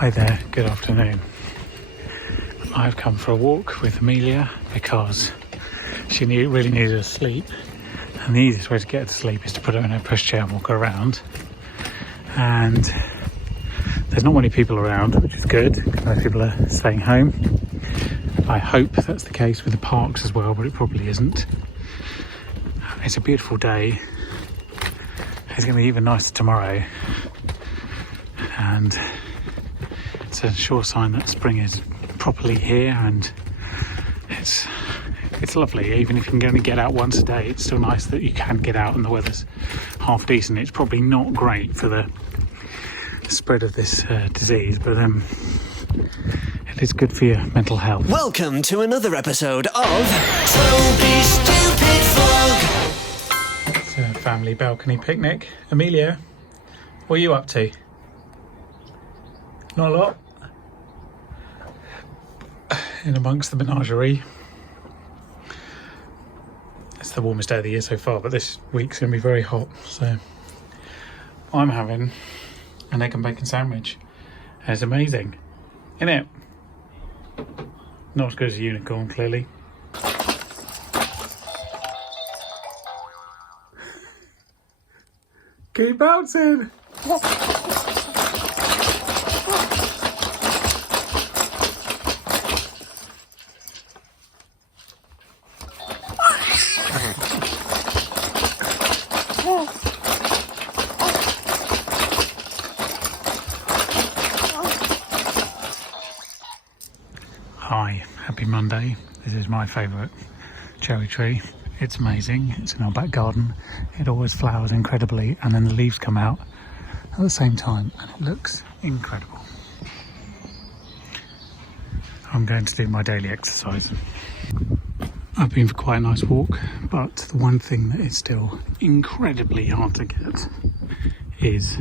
Hi there, good afternoon. I've come for a walk with Amelia because she really needed to sleep, and the easiest way to get her to sleep is to put her in a pushchair and walk her around. And there's not many people around, which is good because most people are staying home. I hope that's the case with the parks as well, but it probably isn't. It's a beautiful day. It's going to be even nicer tomorrow, and it's a sure sign that spring is properly here, and it's lovely. Even if you can only get out once a day, it's still nice that you can get out and the weather's half decent. It's probably not great for the spread of this disease, but it is good for your mental health. Welcome to another episode of Toby Stupid Vlog. It's a family balcony picnic. Amelia, what are you up to? Not a lot. In amongst the menagerie. It's the warmest day of the year so far, but this week's going to be very hot. So I'm having an egg and bacon sandwich. It's amazing, isn't it? Not as good as a unicorn, clearly. Keep bouncing! Hi, happy Monday. This is my favourite cherry tree. It's amazing. It's in our back garden. It always flowers incredibly, and then the leaves come out at the same time, and it looks incredible. I'm going to do my daily exercise. I've been for quite a nice walk, but the one thing that is still incredibly hard to get is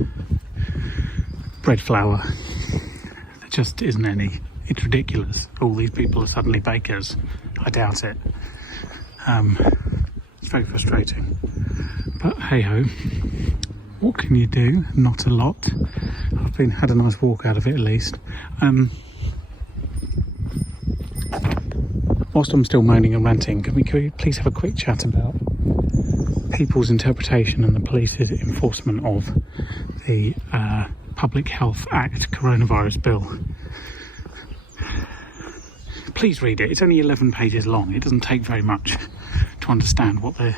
bread flour. There just isn't any. It's ridiculous. All these people are suddenly bakers. I doubt it. It's very frustrating. But hey ho, what can you do? Not a lot. I've had a nice walk out of it at least. Whilst I'm still moaning and ranting, can we please have a quick chat about people's interpretation and the police's enforcement of the Public Health Act coronavirus bill? Please read it. It's only 11 pages long. It doesn't take very much to understand what the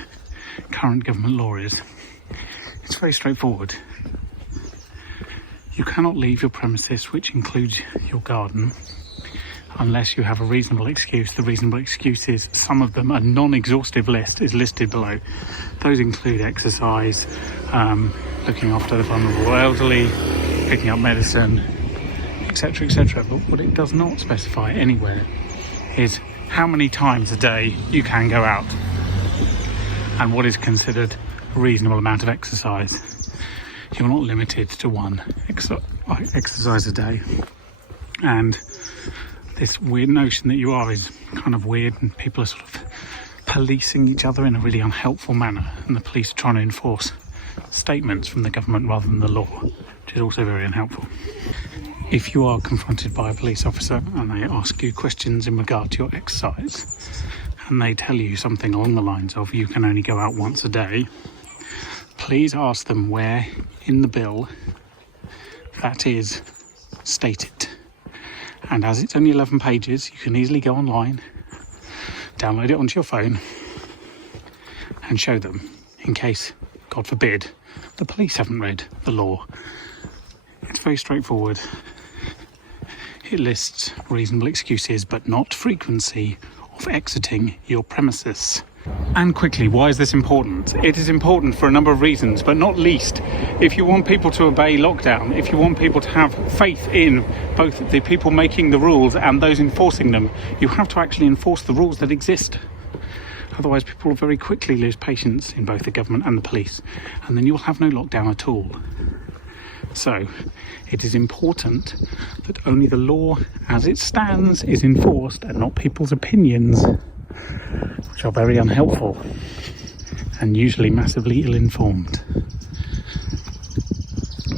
current government law is. It's very straightforward. You cannot leave your premises, which includes your garden, unless you have a reasonable excuse. The reasonable excuses, some of them, a non-exhaustive list is listed below. Those include exercise, looking after the vulnerable elderly, picking up medicine, etc., etc. But what it does not specify anywhere is how many times a day you can go out and what is considered a reasonable amount of exercise. You're not limited to one exercise a day. And this weird notion that you are is kind of weird, and people are sort of policing each other in a really unhelpful manner, and the police are trying to enforce statements from the government rather than the law, which is also very unhelpful. If you are confronted by a police officer and they ask you questions in regard to your exercise, and they tell you something along the lines of you can only go out once a day, please ask them where in the bill that is stated. And as it's only 11 pages, you can easily go online, download it onto your phone, and show them, in case, God forbid, the police haven't read the law. It's very straightforward. It lists reasonable excuses, but not frequency of exiting your premises. And quickly, why is this important? It is important for a number of reasons, but not least, if you want people to obey lockdown, if you want people to have faith in both the people making the rules and those enforcing them, you have to actually enforce the rules that exist. Otherwise, people will very quickly lose patience in both the government and the police, and then you'll have no lockdown at all. So, it is important that only the law as it stands is enforced and not people's opinions, which are very unhelpful and usually massively ill-informed.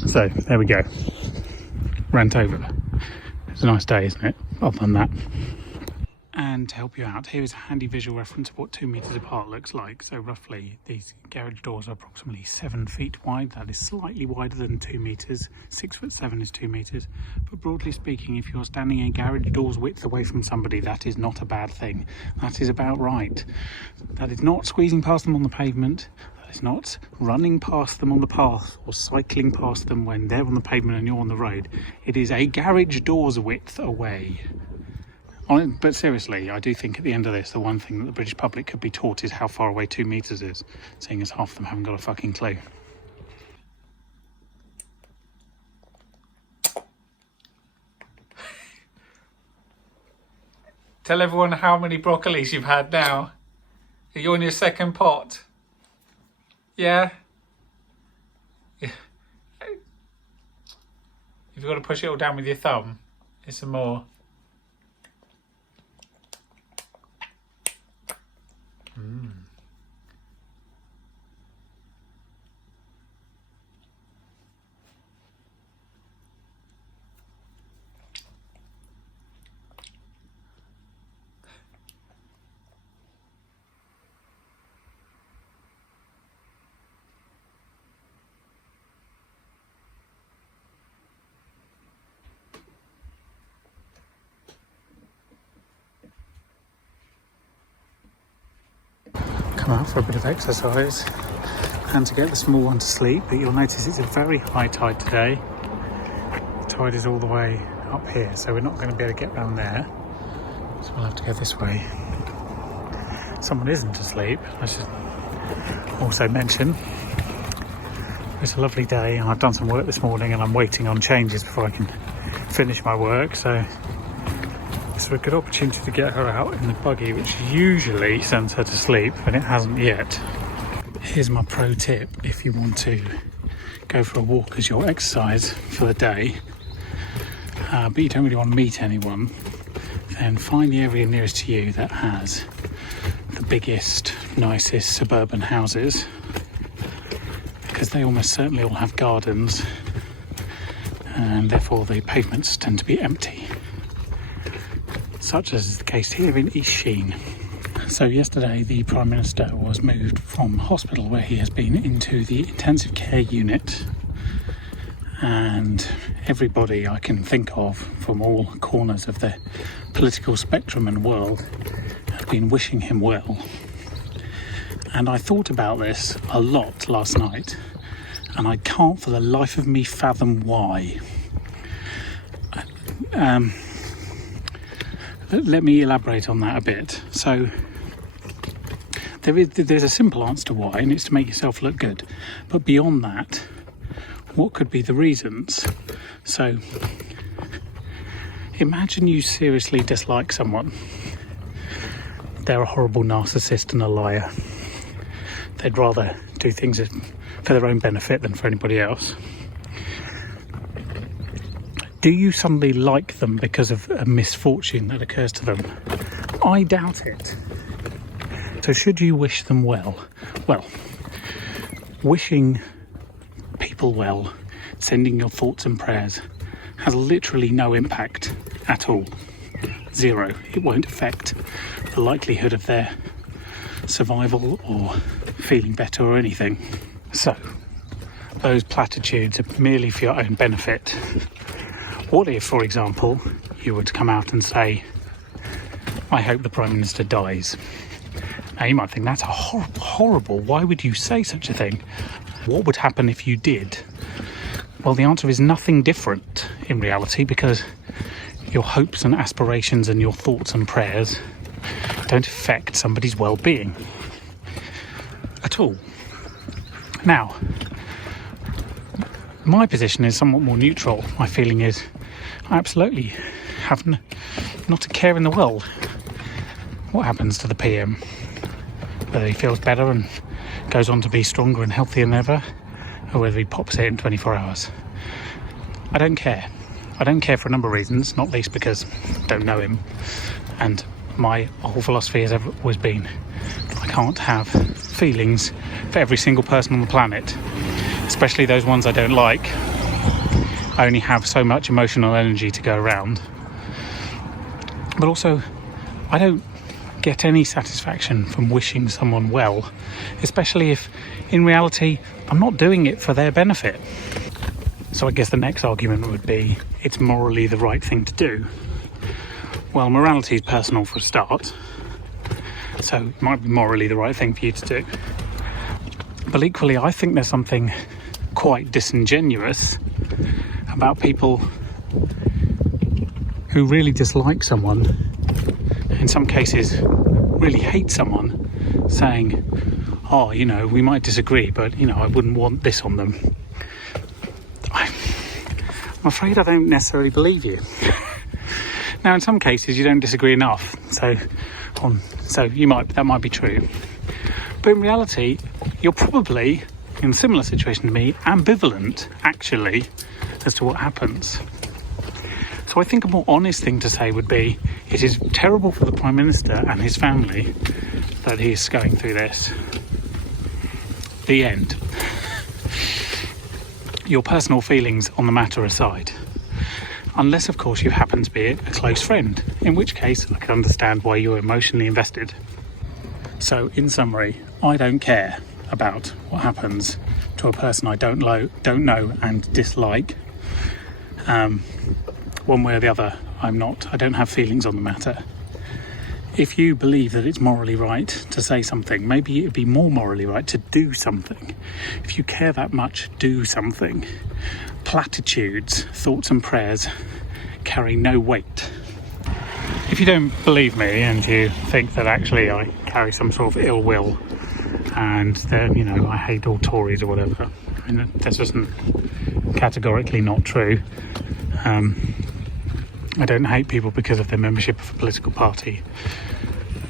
So, there we go. Rant over. It's a nice day, isn't it? Other than that. And to help you out, here is a handy visual reference of what 2 metres apart looks like. So roughly, these garage doors are approximately 7 feet wide. That is slightly wider than 2 metres. 6'7" is 2 metres. But broadly speaking, if you're standing a garage door's width away from somebody, that is not a bad thing. That is about right. That is not squeezing past them on the pavement. That is not running past them on the path or cycling past them when they're on the pavement and you're on the road. It is a garage door's width away. But seriously, I do think at the end of this, the one thing that the British public could be taught is how far away 2 metres is, seeing as half of them haven't got a fucking clue. Tell everyone how many broccolis you've had now. Are you on your second pot? Yeah? You've got to push it all down with your thumb. Here's some more. Come out for a bit of exercise and to get the small one to sleep, but you'll notice it's a very high tide today. The tide is all the way up here, so we're not going to be able to get round there, so we'll have to go this way. Someone isn't asleep. I should also mention it's a lovely day and I've done some work this morning and I'm waiting on changes before I can finish my work, so it's a good opportunity to get her out in the buggy, which usually sends her to sleep, but it hasn't yet. Here's my pro tip: if you want to go for a walk as your exercise for the day, but you don't really want to meet anyone, then find the area nearest to you that has the biggest, nicest suburban houses, because they almost certainly all have gardens, and therefore the pavements tend to be empty, such as is the case here in East Sheen. So yesterday the Prime Minister was moved from hospital, where he has been, into the intensive care unit, and everybody I can think of from all corners of the political spectrum and world have been wishing him well. And I thought about this a lot last night, and I can't for the life of me fathom why. Let me elaborate on that a bit. So there's a simple answer to why, and it's to make yourself look good. But beyond that, what could be the reasons? So imagine you seriously dislike someone. They're a horrible narcissist and a liar. They'd rather do things for their own benefit than for anybody else. Do you suddenly like them because of a misfortune that occurs to them? I doubt it. So should you wish them well? Well, wishing people well, sending your thoughts and prayers, has literally no impact at all. Zero. It won't affect the likelihood of their survival or feeling better or anything. So, those platitudes are merely for your own benefit. What if, for example, you were to come out and say, I hope the Prime Minister dies? Now you might think that's horrible. Why would you say such a thing? What would happen if you did? Well, the answer is nothing different in reality, because your hopes and aspirations and your thoughts and prayers don't affect somebody's well-being at all. Now, my position is somewhat more neutral. My feeling is I absolutely have not a care in the world what happens to the PM, whether he feels better and goes on to be stronger and healthier than ever, or whether he pops it in 24 hours. I don't care. I don't care for a number of reasons, not least because I don't know him, and my whole philosophy has always been I can't have feelings for every single person on the planet, especially those ones I don't like. I only have so much emotional energy to go around, But also, I don't get any satisfaction from wishing someone well, especially if in reality I'm not doing it for their benefit. So I guess the next argument would be it's morally the right thing to do. Well, morality is personal for a start, so it might be morally the right thing for you to do. But equally, I think there's something quite disingenuous about people who really dislike someone, in some cases really hate someone, saying, oh, you know, we might disagree, but, you know, I wouldn't want this on them. I'm afraid I don't necessarily believe you. Now, in some cases, you don't disagree enough, so that might be true. But in reality, you're probably, in a similar situation to me, ambivalent, actually, as to what happens. So I think a more honest thing to say would be, it is terrible for the Prime Minister and his family that he is going through this. The end. Your personal feelings on the matter aside. Unless, of course, you happen to be a close friend, in which case I can understand why you're emotionally invested. So, in summary, I don't care about what happens to a person I don't know and dislike. One way or the other, I don't have feelings on the matter. If you believe that it's morally right to say something, maybe it'd be more morally right to do something. If you care that much, do something. Platitudes, thoughts and prayers carry no weight. If you don't believe me and you think that actually I carry some sort of ill will and that, you know, I hate all Tories or whatever, I mean, that's just categorically not true. I don't hate people because of their membership of a political party.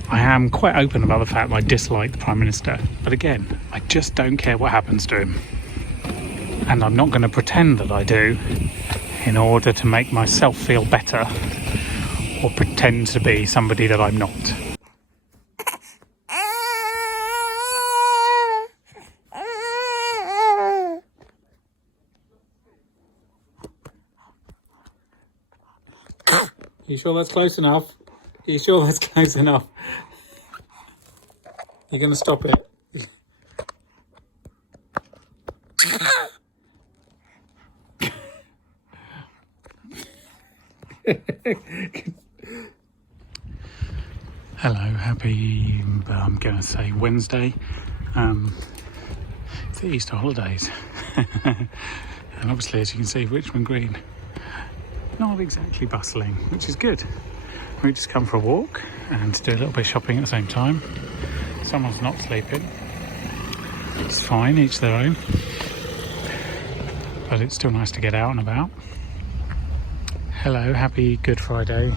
I am quite open about the fact that I dislike the Prime Minister, but again, I just don't care what happens to him. And I'm not going to pretend that I do in order to make myself feel better or pretend to be somebody that I'm not. You sure that's close enough? Are you sure that's close enough? You're going to stop it? Hello, happy, I'm going to say Wednesday. It's the Easter holidays. And obviously, as you can see, Richmond Green, not exactly bustling, which is good. We just come for a walk and do a little bit of shopping at the same time. Someone's not sleeping. It's fine, each their own. But it's still nice to get out and about. Hello, happy Good Friday.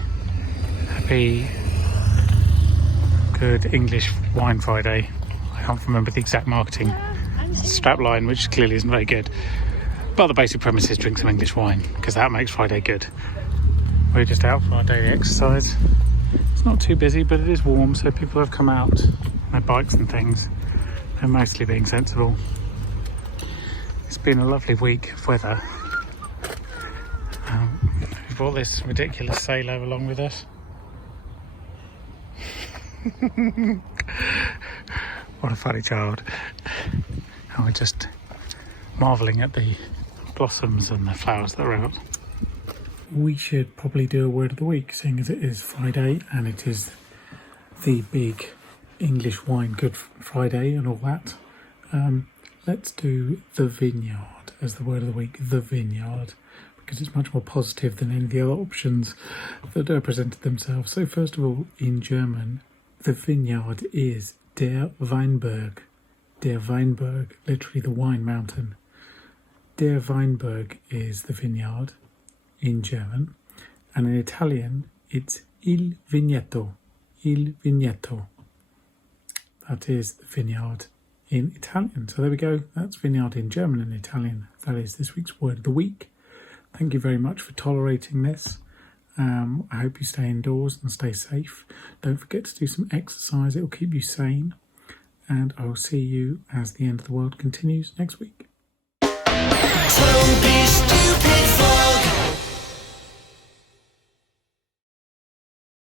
Happy Good English Wine Friday. I can't remember the exact marketing strapline, which clearly isn't very good. But the basic premise is drink some English wine, because that makes Friday good. We're just out for our daily exercise. It's not too busy, but it is warm, so people have come out on their bikes and things. They're mostly being sensible. It's been a lovely week of weather. We brought this ridiculous sailor along with us. What a funny child. And we're just marvelling at the blossoms and the flowers that are out. We should probably do a word of the week, seeing as it is Friday and it is the big English wine Good Friday and all that. Let's do the vineyard as the word of the week, the vineyard, because it's much more positive than any of the other options that presented themselves. So first of all, in German, the vineyard is der Weinberg. Der Weinberg, literally the wine mountain. Der Weinberg is the vineyard in German, and in Italian it's il vigneto. Il vigneto. That is the vineyard in Italian. So there we go. That's vineyard in German and Italian. That is this week's word of the week. Thank you very much for tolerating this. I hope you stay indoors and stay safe. Don't forget to do some exercise. It will keep you sane. And I will see you as the end of the world continues next week.